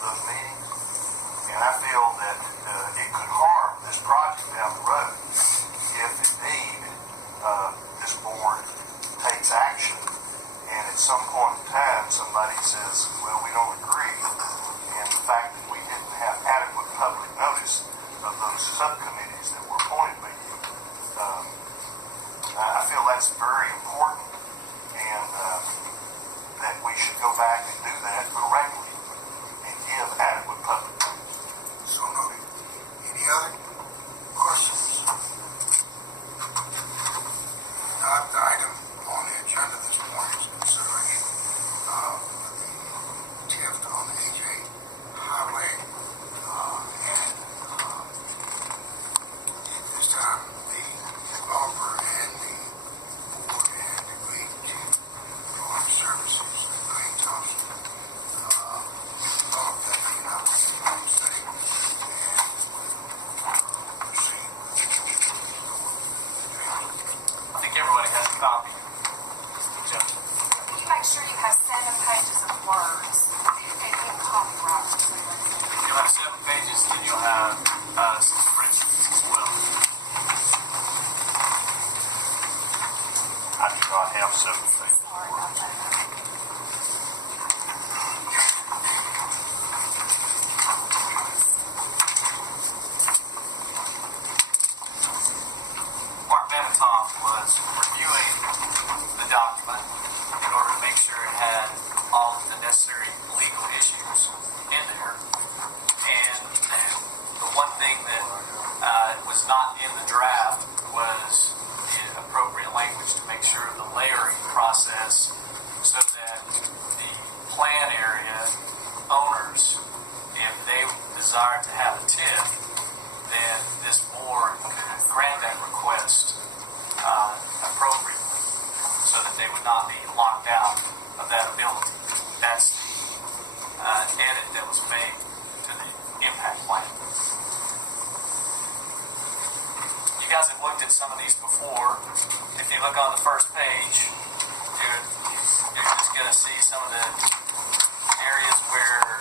the meeting, and I feel that it could harm this project down the road if indeed this board takes action, and at some point in time somebody says, well, we don't agree, and the fact that we didn't have adequate public notice of those subcommittees that were appointed by you, I feel that's very important, and that we should go back and do that correctly and give adequate public notice. So noted. Any other questions? The item on the agenda this morning is considering the TIF on the AJ Highway, and at this time the developer and the board had agreed to perform services with Green Thompson develop that economic study and proceed with I think everybody has a copy. You make sure you have 7 pages of words and copyright. You'll have 7 pages, and you'll have some spreadsheets as well. I do not have 7 things. Sorry about that. Mark Benetoff was reviewing the document in order to make sure it had all of the necessary legal issues in there. And the one thing that was not in the draft was the appropriate language to make sure the layering process, so that the plan area owners, if they desire to have a TIF, then this board could grant that request appropriately, so that they would not be locked out of that ability. That's the edit that was made to the impact plan. You guys have looked at some of these before. If you look on the first page, you're just going to see some of the areas where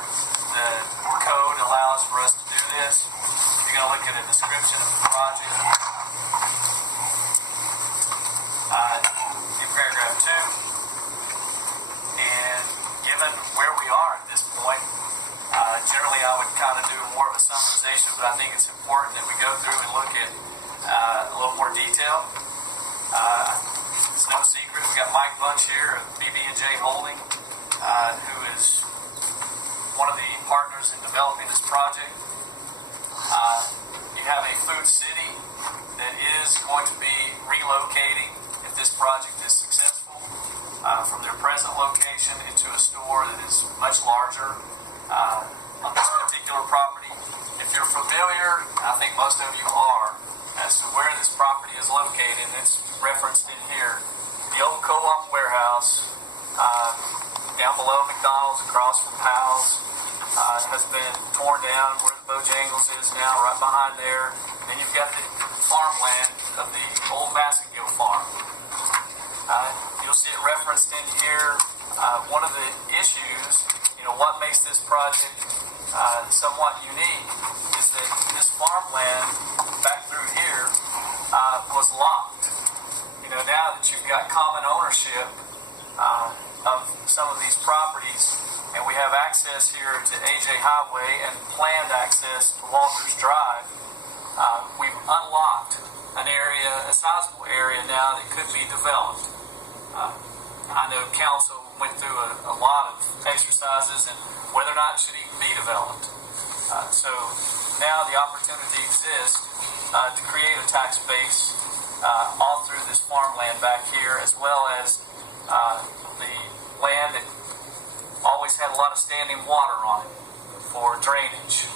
the code allows for us to do this. You're going to look at a description of the project. In paragraph 2, and given where we are at this point, generally I would kind of do more of a summarization, but I think it's important that we go through and look at a little more detail. It's no secret, we got Mike Bunch here of BB&J Holding, who is one of the partners in developing this project. You have a food city that is going to be relocating, if this project is successful, from their present location into a store that is much larger on this particular property. If you're familiar, I think most of you are, as to where this property is located, and it's referenced in here. The old co-op warehouse down below McDonald's, across from Powell's, has been torn down where the Bojangles is now, right behind there. And you've got the farmland of the old Masengill farm. You'll see it referenced in here. One of the issues, what makes this project somewhat unique is that this farmland back through here was locked. Now that you've got common ownership of some of these properties, and we have access here to AJ Highway and planned access to Walker's Drive, we've unlocked an area, a sizable area now that could be developed. I know council went through a lot of exercises and whether or not it should even be developed. So now the opportunity exists to create a tax base all through this farmland back here, as well as the land that always had a lot of standing water on it for drainage.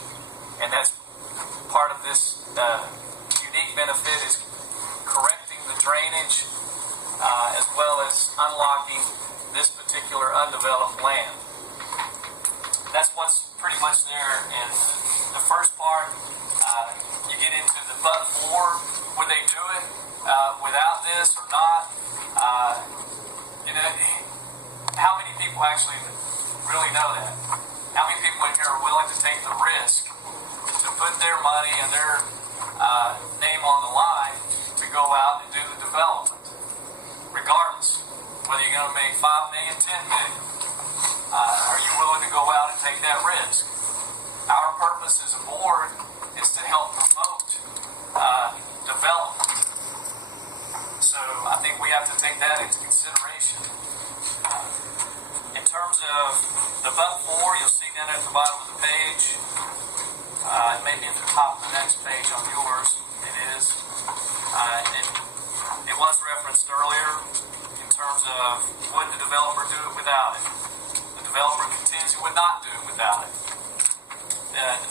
And that's part of this unique benefit, is correcting the drainage as well as unlocking this particular undeveloped land. That's what's pretty much there in the first part. You get into the but for, would they do it without this or not? How many people actually really know that? how many people in here are willing to take the risk to put their money and their name on the line to go out and do the development, regardless whether you're going to make $5 million, $10 million? Are you willing to go out and take that risk? Our purpose as a board is to help promote development. So I think we have to take that into consideration. In terms of the but-for, you'll see down at the bottom of the page. It may be at the top of the next page on yours. It is. It was referenced earlier in terms of would the developer do it without it. The developer contends he would not do it without it.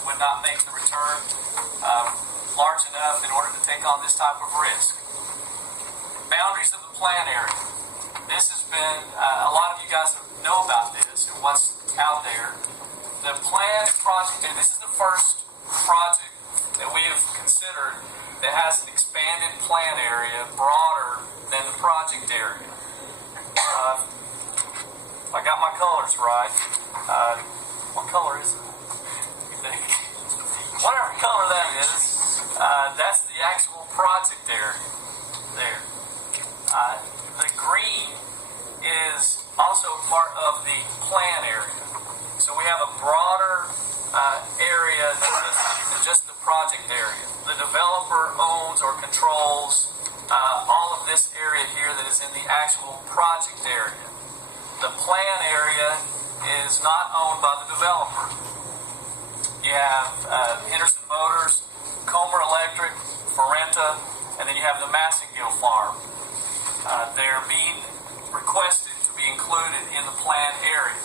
Would not make the return large enough in order to take on this type of risk. Boundaries of the plan area. This has been, a lot of you guys know about this and what's out there. The plan project, and this is the first project that we have considered that has an expanded plan area broader than the project area. If I got my colors right, what color is it? You think? Whatever color that is, that's the actual project area there. The green is also part of the plan area. So we have a broader area than just the project area. The developer owns or controls all of this area here that is in the actual project area. The plan area is not owned by the developer. You have Henderson Motors, Comer Electric, Ferrenta, and then you have the Masengill farm. They're being requested to be included in the plan area.